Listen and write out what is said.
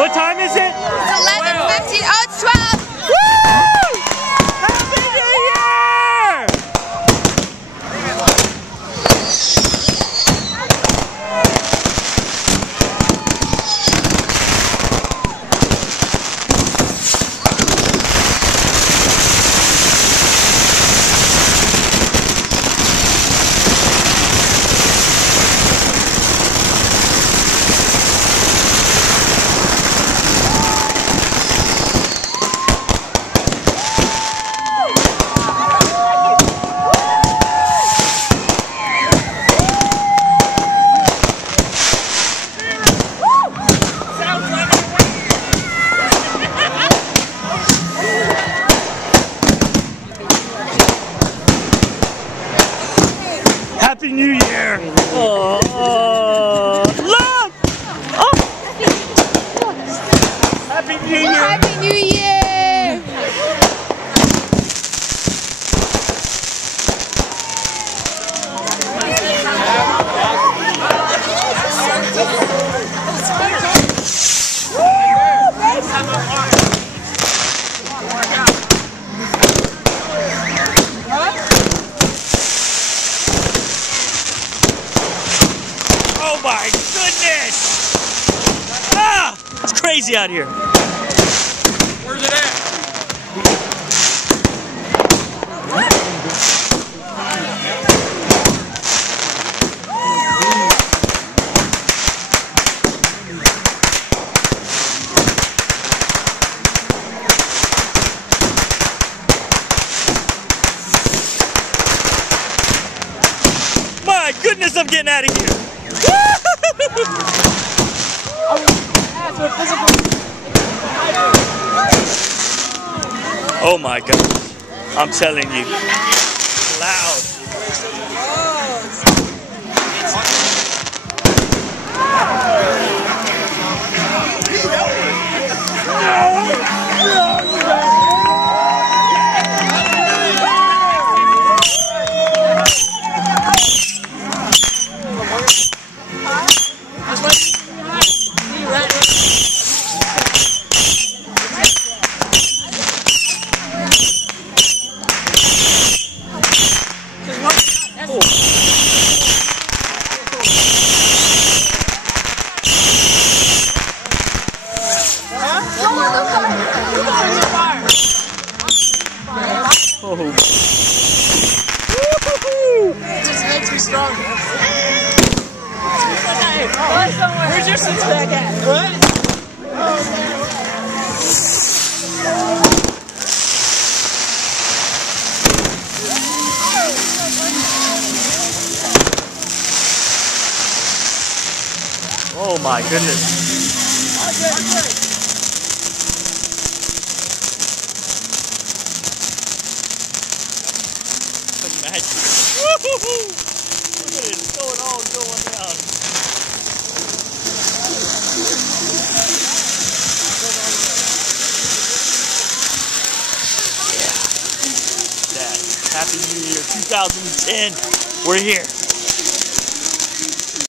What time is it? It's 11:50. Oh, it's 12. Woo! Happy New Year! Happy New Year! Look! Oh. Happy New Year! Happy New Year! Oh my goodness! Ah! It's crazy out here. Where's it at? My goodness, I'm getting out of here. Oh my God, I'm telling you, loud. Oh. It just makes me stronger. Where's your six pack at? What? Oh my goodness. Imagine. Woo-hoo-hoo! Look at it going down. Yeah. Happy New Year 2010. We're here.